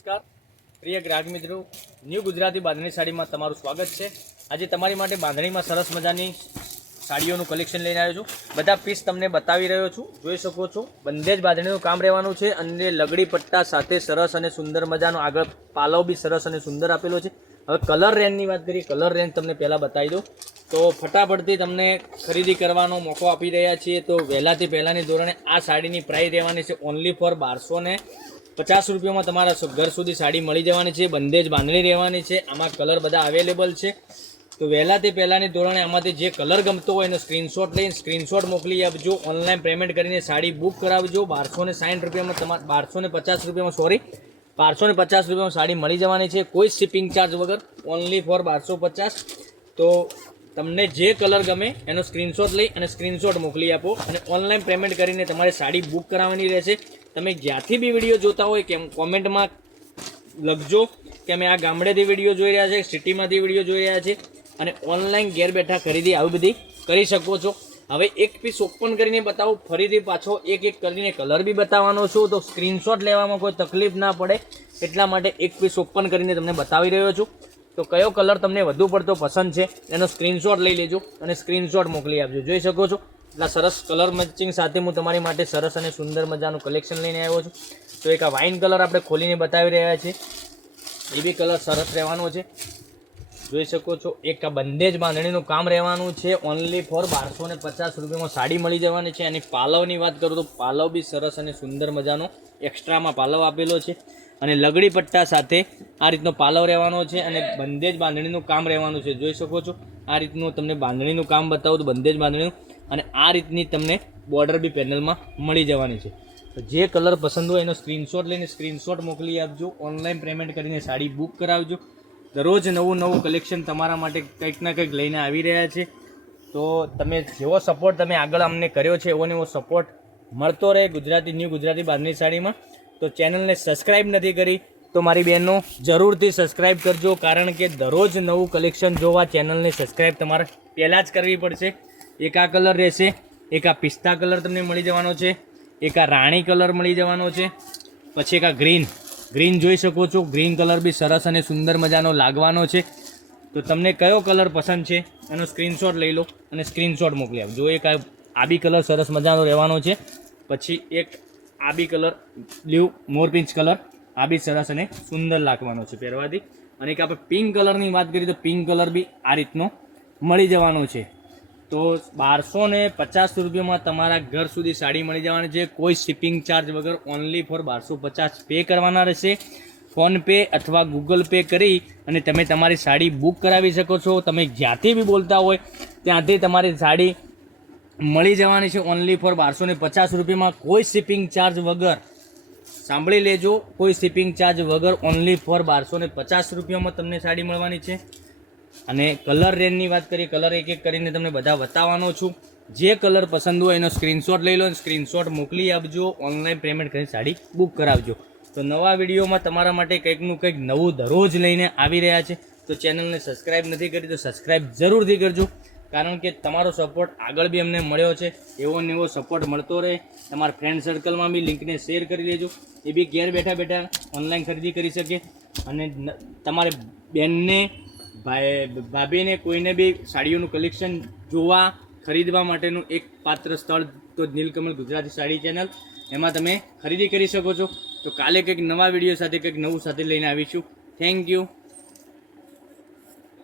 નમસ્કાર પ્રિય ગ્રાહક મિત્રો, ન્યૂ ગુજરાતી બાંધણી સાડીમાં તમારું સ્વાગત છે। આજે તમારી માટે બાંધણીમાં સરસ મજાની સાડીઓનું કલેક્શન લઈને આવ્યો છું। બધા પીસ તમને બતાવી રહ્યો છું, જોઈ શકો છો। બંને જ બાંધણીનું કામ રહેવાનું છે અને લગડી પટ્ટા સાથે સરસ અને સુંદર મજાનો આગળ પાલવ બી સરસ અને સુંદર આપેલો છે। હવે કલર રેન્જની વાત કરીએ, કલર રેન્જ તમને પહેલાં બતાવી દઉં તો ફટાફટથી તમને ખરીદી કરવાનો મોકો આપી રહ્યા છીએ। તો વહેલાથી પહેલાંની ધોરણે આ સાડીની પ્રાઇસ રહેવાની છે ઓનલી ફોર 1250 રૂપિયામાં તમારા ઘર સુધી સાડી મળી જવાની છે। બંને જ બાંધણી રહેવાની છે, આમાં કલર બધા અવેલેબલ છે। તો વહેલાથી પહેલાંની ધોરણે આમાંથી જે કલર ગમતો હોય એનો સ્ક્રીનશોટ લઈને સ્ક્રીનશોટ મોકલી આપજો। ઓનલાઈન પેમેન્ટ કરીને સાડી બુક કરાવજો। 1260 રૂપિયામાં તમારે 1250 રૂપિયામાં 1250 રૂપિયામાં સાડી મળી જવાની છે, કોઈ શિપિંગ ચાર્જ વગર, ઓનલી ફોર 1250। તો તમને જે કલર ગમે એનો સ્ક્રીનશોટ લઈ અને સ્ક્રીનશોટ મોકલી આપો અને ઓનલાઈન પેમેન્ટ કરીને તમારે સાડી બુક કરાવવાની રહેશે। તમે જ્યાંથી બી વિડીયો જોતા હોય કે કોમેન્ટમાં લખજો કે અમે આ ગામડેથી વિડીયો જોઈ રહ્યા છે, સિટીમાંથી વિડીયો જોઈ રહ્યા છે અને ઓનલાઈન ઘેર બેઠા ખરીદી આવી બધી કરી શકો છો। હવે એક પીસ ઓપન કરીને બતાવું, ફરીથી પાછો એક એક કરીને કલર બી બતાવવાનો છું, તો સ્ક્રીનશોટ લેવામાં કોઈ તકલીફ ના પડે એટલા માટે એક પીસ ઓપન કરીને તમને બતાવી રહ્યો છું। તો કયો કલર તમને વધુ પડતો પસંદ છે એનો સ્ક્રીનશોટ લઈ લેજો અને સ્ક્રીનશોટ મોકલી આપજો। જોઈ શકો છો એટલા સરસ કલર મેચિંગ સાથે હું તમારી માટે સરસ અને સુંદર મજાનું કલેક્શન લઈને આવ્યો છું। તો એક આ વાઇન કલર આપણે ખોલીને બતાવી રહ્યા છીએ, એ બી કલર સરસ રહેવાનો છે, જોઈ શકો છો। એક આ બંને જ બાંધણીનું કામ રહેવાનું છે, ઓનલી ફોર 1250 રૂપિયામાં સાડી મળી જવાની છે। અને પાલવની વાત કરું તો પાલવ બી સરસ અને સુંદર મજાનો એક્સ્ટ્રામાં પાલવ આપેલો છે અને લગડી પટ્ટા સાથે આ રીતનો પાલવ રહેવાનો છે અને બંને જ બાંધણીનું કામ રહેવાનું છે। જોઈ શકો છો આ રીતનું તમને બાંધણીનું કામ બતાવું તો બંને જ બાંધણીનું, અને આ રીતની તમને બોર્ડર બી પેનલમાં મળી જવાની છે। તો જે કલર પસંદ હોય એનો સ્ક્રીનશોટ લઈને સ્ક્રીનશોટ મોકલી આપજો, ઓનલાઈન પેમેન્ટ કરીને સાડી બુક કરાવજો। દરરોજ નવું કલેક્શન તમારા માટે કંઈક ના કંઈક લઈને આવી રહ્યા છે। તો તમે જેવો સપોર્ટ તમે આગળ અમને કર્યો છે એવો ને એવો સપોર્ટ મળતો રહે ન્યૂ ગુજરાતી બાંધણી સાડીમાં। તો ચેનલને સબસ્ક્રાઈબ નથી કરી તો મારી બહેનો જરૂરથી સબસ્ક્રાઈબ કરજો, કારણ કે દરરોજ નવું કલેક્શન જોવા ચેનલને સબસ્ક્રાઈબ તમારે પહેલાં જ કરવી પડશે। એક આ કલર રહેશે, એક આ પિસ્તા કલર તમને મળી જવાનો છે, એક આ રાણી કલર મળી જવાનો છે, પછી એક આ ગ્રીન જોઈ શકો છો। ગ્રીન કલર બી સરસ અને સુંદર મજાનો લાગવાનો છે। તો તમને કયો કલર પસંદ છે એનો સ્ક્રીનશોટ લઈ લો અને સ્ક્રીનશોટ મોકલી આપજો। એક આ બી કલર સરસ મજાનો રહેવાનો છે, પછી એક આ બી કલર બ્લુ મોરપીંચ કલર, આ બી સરસ અને સુંદર લાગવાનો છે પહેરવાથી। અને એક આપણે પિંક કલરની વાત કરીએ તો પિંક કલર બી આ રીતનો મળી જવાનો છે। તો 1250 રૂપિયામાં તમારા ઘર સુધી સાડી મળી જવાની છે, કોઈ શિપિંગ ચાર્જ વગર, ઓનલી ફોર 1250 પે કરવાના રહેશે। ફોનપે અથવા ગૂગલ પે કરી અને તમે તમારી સાડી બુક કરાવી શકો છો। તમે જ્યાંથી બી બોલતા હોય ત્યાંથી તમારી સાડી મળી જવાની છે, ઓનલી ફોર 1250 રૂપિયામાં, કોઈ શિપિંગ ચાર્જ વગર। સાંભળી લેજો, કોઈ શિપિંગ ચાર્જ વગર, ઓનલી ફોર 1250 રૂપિયામાં તમને સાડી મળવાની છે। અને કલર રેન્જની વાત કરીએ, કલર એક એક કરીને તમને બધા બતાવવાનો છું। જે કલર પસંદ હોય એનો સ્ક્રીનશોટ લઈ લો અને સ્ક્રીનશોટ મોકલી આપજો, ઓનલાઈન પેમેન્ટ કરીને સાડી બુક કરાવજો। તો નવા વિડીયોમાં તમારા માટે કંઈકનું કંઈક નવું દરરોજ લઈને આવી રહ્યા છે। તો ચેનલને સબસ્ક્રાઈબ નથી કરી તો સબસ્ક્રાઈબ જરૂરથી કરજો, કારણ કે તમારો સપોર્ટ આગળ બી અમને મળ્યો છે, એવો ને એવો સપોર્ટ મળતો રહે। તમારા ફ્રેન્ડ સર્કલમાં બી લિંકને શેર કરી દેજો, એ બી ઘેર બેઠા ઓનલાઈન ખરીદી કરી શકે। અને તમારે બેનને ભાભીને કોઈને બી સાડીઓનું કલેક્શન જોવા ખરીદવા માટેનું એક પાત્ર સ્થળ તો નીલકમલ ગુજરાતી સાડી ચેનલ, એમાં તમે ખરીદી કરી શકો છો। તો કાલે કંઈક નવા વિડીયો સાથે કંઈક નવું સાથે લઈને આવીશું। Thank you.